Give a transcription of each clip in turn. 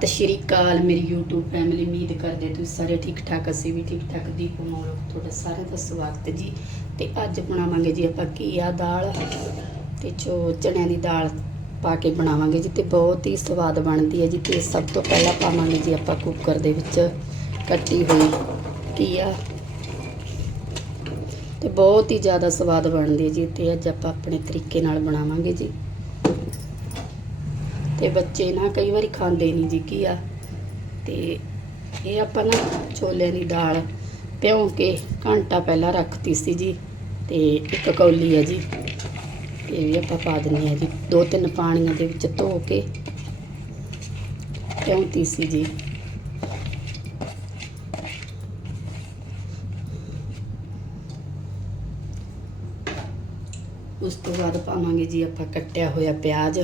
ਸਤਿ ਸ਼੍ਰੀ ਅਕਾਲ, ਮੇਰੀ YouTube family ਉਮੀਦ ਕਰਦੇ ਤੁਸੀਂ ਸਾਰੇ ਠੀਕ ਠਾਕ ਅਸੀਂ ਵੀ ਠੀਕ ਠਾਕ ਦੀਪ ਮੋਲ ਤੁਹਾਡਾ ਸਾਰਿਆਂ ਦਾ ਸਵਾਗਤ ਜੀ। ਤੇ ਅੱਜ ਬਣਾਵਾਂਗੇ ਜੀ ਆਪਾਂ ਘੀਆ ਦਾਲ ਤੇ ਚੋ ਚਣਿਆਂ ਦੀ ਦਾਲ ਪਾ ਕੇ ਬਣਾਵਾਂਗੇ ਜੀ ਤੇ ਬਹੁਤ ਹੀ ਸਵਾਦ ਬਣਦੀ ਹੈ ਜੀ ਤੇ ਸਭ ਤੋਂ ਪਹਿਲਾਂ ਪਾਵਾਂਗੇ ਜੀ ਆਪਾਂ ਕੁੱਕਰ ਦੇ ਵਿੱਚ ਕੱਟੀ ਹੋਈ ਘੀਆ। ਤੇ ਬਹੁਤ ਹੀ ਜ਼ਿਆਦਾ ਸਵਾਦ ਬਣਦੀ ਹੈ ਜੀ ਤੇ ਅੱਜ ਆਪਾਂ ਆਪਣੇ ਤਰੀਕੇ ਨਾਲ ਬਣਾਵਾਂਗੇ ਜੀ। ਤੇ ਬੱਚੇ ਨਾ ਕਈ ਵਾਰੀ ਖਾਂਦੇ ਨਹੀਂ ਜੀ ਘੀਆ। ਤੇ ਇਹ ਆਪਾਂ ਨਾ ਛੋਲਿਆਂ ਦੀ ਦਾਲ ਭਿਉਂ ਕੇ ਘੰਟਾ ਪਹਿਲਾਂ ਰੱਖਤੀ ਸੀ ਜੀ, ਤੇ ਇੱਕ ਕੌਲੀ ਹੈ ਜੀ। ਇਹ ਵੀ ਆਪਾਂ ਪਾ ਦਿੰਦੇ ਆ ਜੀ। ਦੋ ਤਿੰਨ ਪਾਣੀਆਂ ਦੇ ਵਿੱਚ ਧੋ ਕੇ ਭਿਉਂਤੀ ਸੀ ਜੀ। ਉਸ ਤੋਂ ਬਾਅਦ ਪਾਵਾਂਗੇ ਜੀ ਆਪਾਂ ਕੱਟਿਆ ਹੋਇਆ ਪਿਆਜ਼।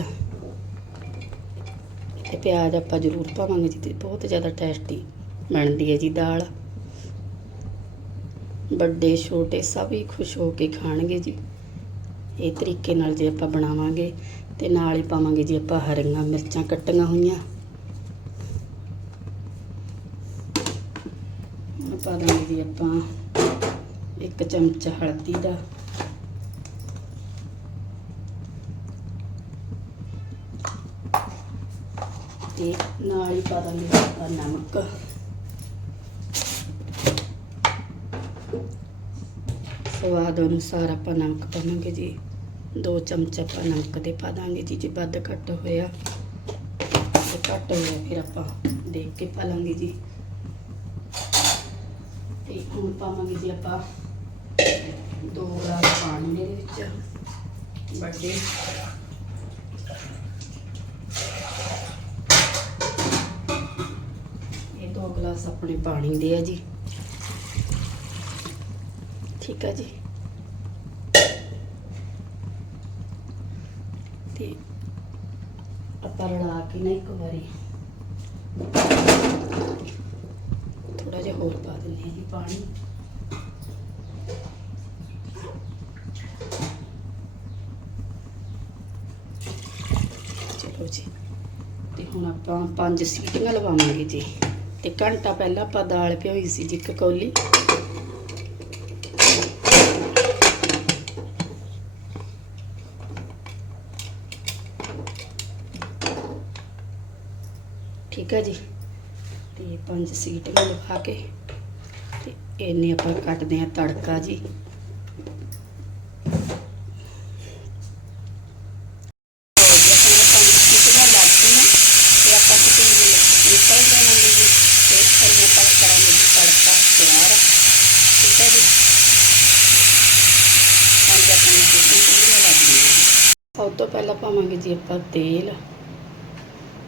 ਤੇ ਪਿਆਜ਼ ਆਪਾਂ ਜ਼ਰੂਰ ਪਾਵਾਂਗੇ ਜੀ, ਤੇ ਬਹੁਤ ਜ਼ਿਆਦਾ ਟੇਸਟੀ ਬਣਦੀ ਹੈ ਜੀ ਦਾਲ। ਵੱਡੇ, ਛੋਟੇ ਸਭ ਹੀ ਖੁਸ਼ ਹੋ ਕੇ ਖਾਣਗੇ ਜੀ। ਇਹ ਤਰੀਕੇ ਨਾਲ ਜੇ ਆਪਾਂ ਬਣਾਵਾਂਗੇ, ਤੇ ਨਾਲ ਹੀ ਪਾਵਾਂਗੇ ਜੀ ਆਪਾਂ ਹਰੀਆਂ ਮਿਰਚਾਂ ਕੱਟੀਆਂ ਹੋਈਆਂ। ਪਾ ਦਾਂਗੇ ਜੀ ਆਪਾਂ ਇੱਕ ਚਮਚ ਹਲਦੀ ਦਾ। ਤੇ ਨਾਲ ਹੀ ਪਾ ਦਾਂਗੇ ਆਪਾਂ ਨਮਕ। ਸਵਾਦ ਅਨੁਸਾਰ ਆਪਾਂ ਨਮਕ ਪਾਵਾਂਗੇ ਜੀ। ਦੋ ਚਮਚ ਆਪਾਂ ਨਮਕ ਦੇ ਪਾ ਦਾਂਗੇ ਜੀ, ਜੇ ਵੱਧ ਘੱਟ ਹੋਇਆ ਤੇ ਘੱਟ ਹੋਇਆ ਫਿਰ ਆਪਾਂ ਦੇਖ ਕੇ ਪਾ ਲਾਂਗੇ ਜੀ। ਤੇ ਹੁਣ ਪਾਵਾਂਗੇ ਜੀ ਆਪਾਂ ਦੋ ਗਲਾਸ ਪਾਣੀ ਦੇ ਵਿੱਚ ਵੱਡੇ ਇਹ ਦੋ ਗਲਾਸ ਆਪਣੇ ਪਾਣੀ ਦੇ ਆ ਜੀ। ਠੀਕ ਆ ਜੀ। ਤੇ ਆਪਾਂ ਰਲਾ ਕੇ ਨਾ ਇੱਕ ਵਾਰੀ ਥੋੜਾ ਜਿਹਾ ਹੋਰ ਪਾ ਦਿੰਦੇ ਹਾਂ ਜੀ ਪਾਣੀ। ਚਲੋ ਜੀ, ਤੇ ਹੁਣ ਆਪਾਂ ਪੰਜ ਸੀਟੀਆਂ ਲਵਾਵਾਂਗੇ ਜੀ। ਤੇ ਘੰਟਾ ਪਹਿਲਾਂ ਆਪਾਂ ਦਾਲ ਭਿਓਈ ਸੀ ਜੀ ਇੱਕ ਕੌਲੀ। ਠੀਕ ਹੈ ਜੀ? ਤੇ ਪੰਜ ਸੀਟੀਆਂ ਲਵਾ ਕੇ ਤੇ ਇਹਨੇ ਆਪਾਂ ਕੱਟਦੇ ਆ ਤੜਕਾ ਜੀ ਹੋ ਗਿਆ ਸਾਨੂੰ ਪੰਜ ਸੀਟੀਆਂ ਲੱਗ ਗਈਆਂ ਤੇ ਆਪਾਂ ਕਿਤੇ ਨਿਕਲ ਜਾਵਾਂਗੇ ਜੀ ਤੇ ਇਹਨੇ ਆਪਾਂ ਕਰਾਂਗੇ ਜੀ ਤੜਕਾ ਤਿਆਰ ਠੀਕ ਹੈ ਜੀ ਪੰਜ ਆਪਣੀ ਸੀਟੀਆਂ ਲੱਗ ਗਈਆਂ ਜੀ ਸਭ ਤੋਂ ਪਹਿਲਾਂ ਪਾਵਾਂਗੇ ਜੀ ਆਪਾਂ ਤੇਲ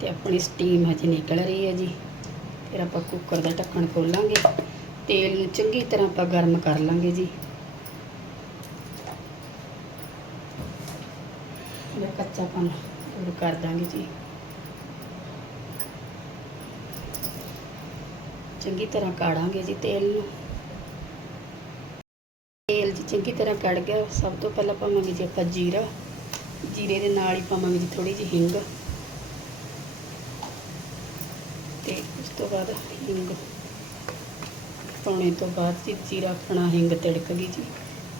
ਤੇ ਆਪਣੀ ਸਟੀਮ ਹਜੇ ਨਿਕਲ ਰਹੀ ਹੈ ਜੀ। ਫਿਰ ਆਪਾਂ ਕੁੱਕਰ ਦਾ ਢੱਕਣ ਖੋਲਾਂਗੇ। ਤੇਲ ਨੂੰ ਚੰਗੀ ਤਰ੍ਹਾਂ ਆਪਾਂ ਗਰਮ ਕਰ ਲਾਂਗੇ ਜੀ। ਇਹ ਕੱਚਾਪਨ ਦੂਰ ਕਰ ਦਾਂਗੇ ਜੀ। ਚੰਗੀ ਤਰ੍ਹਾਂ ਕਾੜਾਂਗੇ ਜੀ ਤੇਲ ਨੂੰ। ਤੇਲ ਜੀ ਚੰਗੀ ਤਰ੍ਹਾਂ ਕੜ ਗਿਆ। ਸਭ ਤੋਂ ਪਹਿਲਾਂ ਪਾਵਾਂਗੇ ਜੀ ਆਪਾਂ ਜੀਰਾ। ਜੀਰੇ ਦੇ ਨਾਲ ਹੀ ਪਾਵਾਂਗੇ ਜੀ ਥੋੜੀ ਜਿਹੀ ਹਿੰਗ। ਤੇ ਉਸ ਤੋਂ ਬਾਅਦ ਹਿੰਗ। ਪਾਉਣੇ ਤੋਂ ਬਾਅਦ ਜੀ ਜੀਰਾ ਆਪਣਾ ਹਿੰਗ ਤਿੜਕ ਗਈ ਜੀ।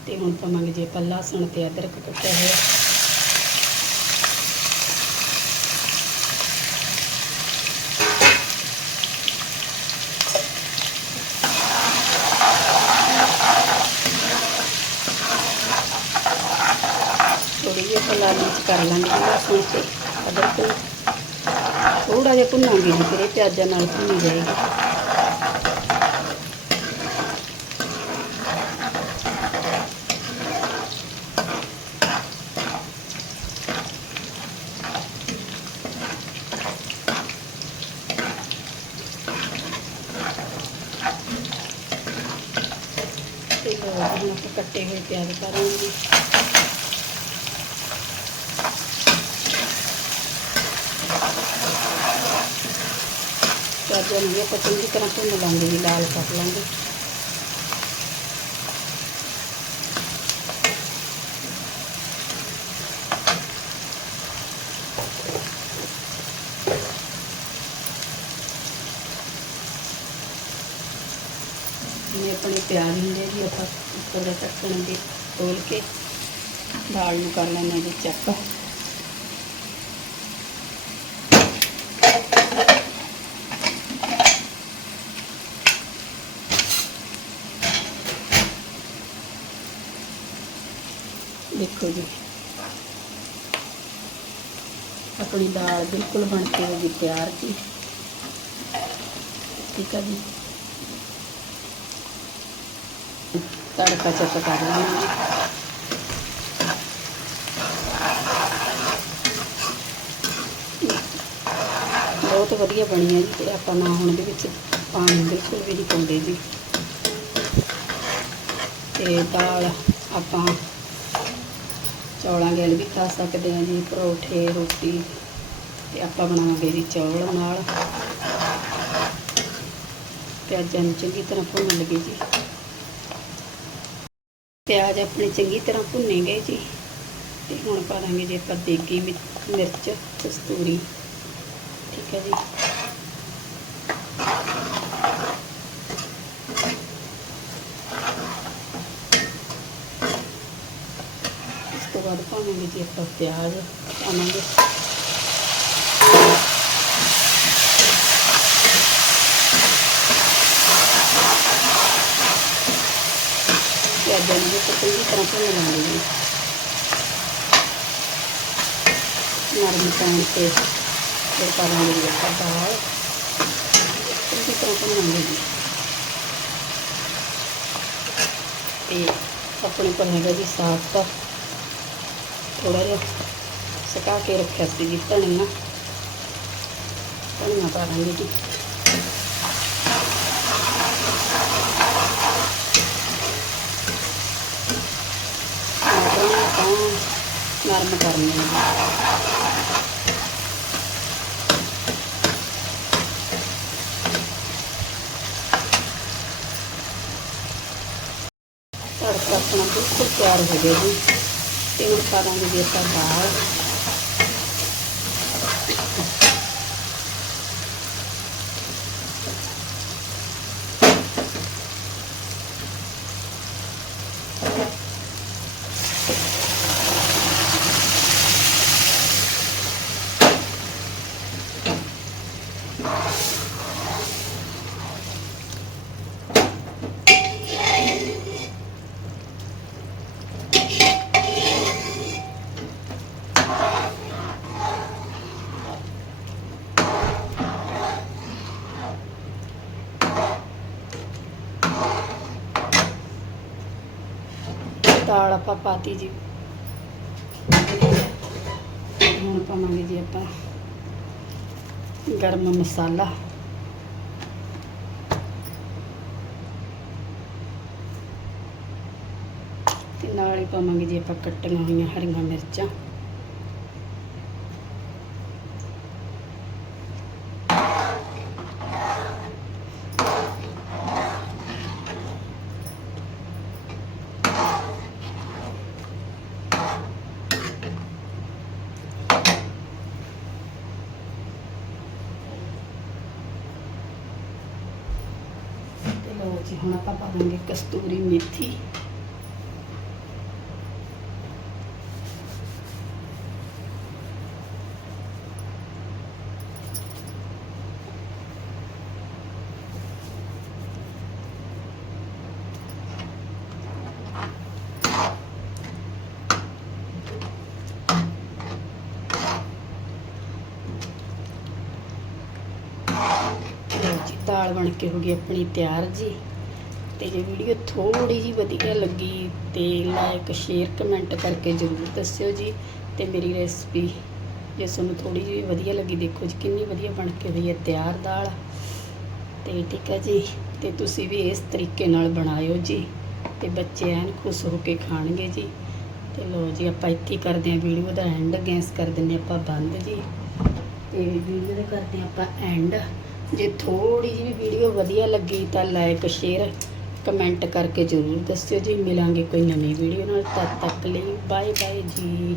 ਤੇ ਹੁਣ ਪਾਵਾਂਗੇ ਜੀ ਆਪਾਂ ਲਸਣ ਤੇ ਅਦਰਕ ਕੱਟਿਆ ਹੋਇਆ। ਥੋੜੀ ਜਿਹੀ ਆਪਾਂ ਲਾਲ ਮਿਰਚ ਕਰ ਲਾਂਗੇ ਜੀ ਲਸਣ ਤੇ ਅਦਰਕ ਨੂੰ ਥੋੜਾ ਜਿਹਾ ਭੁੰਨਾਂਗੇ ਜੀ ਫਿਰ ਇਹ ਪਿਆਜ਼ਾਂ ਨਾਲ ਭੁੰਨੀ ਜਾਏਗੀ ਤੇ ਲੋ ਜੀ ਹੁਣ ਆਪਾਂ ਕੱਟੇ ਹੋਏ ਪਿਆਜ਼ ਪਾ जाएंगे तो चंगी तरह ਲਾਂਗੇ लेंगे जी लाल कर लेंगे ਜਿਵੇਂ ਆਪਣੇ ਪਿਆਜ਼ ਹੁੰਦੇ ਜੀ, ਆਪਾਂ ਥੋੜਾ ਢੱਕਣ ਦੇ ਤੋਲ ਕੇ ਦਾਲ ਨੂੰ ਕਰ ਲੈਣਾ ਜੀ, ਚੱਕ। ਦੇਖੋ ਜੀ। ਆਪਣੀ ਦਾਲ ਬਿਲਕੁਲ ਬਣ ਕੇ ਹੋ ਗਈ ਤਿਆਰ ਜੀ। ਠੀਕ ਹੈ ਜੀ। ਤੜਕਾ ਚੱਕ ਕਰ ਲਾਂਗੇ ਬਹੁਤ ਵਧੀਆ ਬਣੀ ਹੈ ਜੀ ਤੇ ਆਪਾਂ ਨਾ ਹੁਣ ਦੇ ਵਿੱਚ ਪਾਣੀ ਬਿਲਕੁਲ ਵੀ ਨਹੀਂ ਪਾਉਂਦੇ ਜੀ। ਤੇ ਦਾਲ ਆਪਾਂ ਚੌਲਾਂ ਗੈਲ ਵੀ ਖਾ ਸਕਦੇ ਹਾਂ ਜੀ, ਪਰੌਠੇ, ਰੋਟੀ ਤੇ ਆਪਾਂ ਬਣਾਵਾਂਗੇ ਜੀ ਚੌਲ ਨਾਲ। ਪਿਆਜ਼ਾਂ ਨੂੰ ਚੰਗੀ ਤਰ੍ਹਾਂ ਭੁੰਨ ਲਗੇ ਜੀ। ਪਿਆਜ਼ ਆਪਣੇ ਚੰਗੀ ਤਰ੍ਹਾਂ ਭੁੰਨੇ ਗਏ ਜੀ। ਤੇ ਹੁਣ ਪਾ ਦਾਂਗੇ ਜੀ ਆਪਾਂ ਦੇਗੀ ਮਿ- ਮਿਰਚ, ਕਸਤੂਰੀ। ਠੀਕ ਹੈ ਜੀ। ਬਾਅਦ ਪਾਵਾਂਗੇ ਜੀ ਆਪਾਂ ਪਿਆਜ਼ ਪਾਵਾਂਗੇ ਪਿਆਜ਼ਾਂ ਨੂੰ ਵੀ ਆਪਾਂ ਚੰਗੀ ਤਰ੍ਹਾਂ ਭੁੰਨ ਲਾਂਗੇ ਜੀ ਨਰਮ ਪੈਣ ਤੇ ਫਿਰ ਪਾ ਲਾਂਗੇ ਜੀ ਆਪਾਂ ਦਾਲ ਚੰਗੀ ਤਰ੍ਹਾਂ ਭੁੰਨਾਂਗੇ ਜੀ ਤੇ ਆਪਣੇ ਕੋਲ ਹੈਗਾ ਜੀ ਸਾਗ ਦਾ ਥੋੜਾ ਜਿਹਾ ਸੁਕਾ ਕੇ ਰੱਖਿਆ ਸੀ ਜੀ, ਧਨੀਆ। ਧਨੀਆ ਪਾ ਲਾਂਗੇ ਜੀ। ਨਰਮ ਕਰਨੀ ਹੈ ਤੜਕਾ ਆਪਣਾ ਬਿਲਕੁਲ ਤਿਆਰ ਹੋ ਗਿਆ ਜੀ। ਤੇ ਹੁਣ ਪਾ ਦਾਂਗੇ ਜੀ ਦਾਲ ਦਾਲ ਆਪਾਂ ਪਾਤੀ ਜੀ। ਹੁਣ ਪਾਵਾਂਗੇ ਜੀ ਆਪਾਂ ਗਰਮ ਮਸਾਲਾ। ਤੇ ਨਾਲ ਹੀ ਪਾਵਾਂਗੇ ਜੀ ਆਪਾਂ ਕੱਟੀਆਂ ਹੋਈਆਂ ਹਰੀਆਂ ਮਿਰਚਾਂ। ਤੇ ਹੁਣ ਆਪਾਂ ਪਾਵਾਂਗੇ ਕਸਤੂਰੀ ਮੇਥੀ। ਦਾਲ ਬਣ ਕੇ ਹੋ ਗਈ ਆਪਣੀ ਤਿਆਰ ਜੀ। ਤੇ ਜੇ ਵੀਡੀਓ ਥੋੜੀ ਜੀ ਵਧੀਆ ਲੱਗੀ ਤੇ ਲਾਈਕ ਸ਼ੇਅਰ ਕਮੈਂਟ ਕਰਕੇ ਜ਼ਰੂਰ ਦੱਸਿਓ ਜੀ ਤੇ ਮੇਰੀ ਰੈਸਪੀ ਜੇ ਤੁਹਾਨੂੰ ਥੋੜੀ ਜਿਹੀ ਵਧੀਆ ਲੱਗੀ, ਦੇਖੋ ਜੀ ਕਿੰਨੀ ਵਧੀਆ ਬਣ ਕੇ ਹੋਈ ਹੈ ਤਿਆਰ ਦਾਲ। ਤੇ ਠੀਕ ਹੈ ਜੀ, ਤੇ ਤੁਸੀਂ ਵੀ ਇਸ ਤਰੀਕੇ ਨਾਲ ਬਣਾਇਓ ਜੀ ਤੇ ਬੱਚੇ ਐਨ ਖੁਸ਼ ਹੋ ਕੇ ਖਾਣਗੇ ਜੀ। ਤੇ ਲੋ ਜੀ, ਆਪਾਂ ਇੱਥੇ ਕਰਦੇ ਹਾਂ ਵੀਡੀਓ ਦਾ ਐਂਡ ਗੈਸ ਕਰ ਦਿੰਦੇ ਆਪਾਂ ਬੰਦ ਜੀ। ਤੇ ਵੀਡੀਓ ਦਾ ਕਰਦੇ ਹਾਂ ਆਪਾਂ ਐਂਡ ਜੇ ਥੋੜੀ ਜਿਹੀ ਵੀ ਵੀਡੀਓ ਵਧੀਆ ਲੱਗੀ ਤਾਂ ਲਾਈਕ ਸ਼ੇਅਰ ਕਮੈਂਟ ਕਰਕੇ ਜ਼ਰੂਰ ਦੱਸਿਓ ਜੀ। ਮਿਲਾਂਗੇ ਕੋਈ ਨਵੀਂ ਵੀਡੀਓ ਨਾਲ। ਤਦ ਤੱਕ ਲਈ ਬਾਏ ਬਾਏ ਜੀ।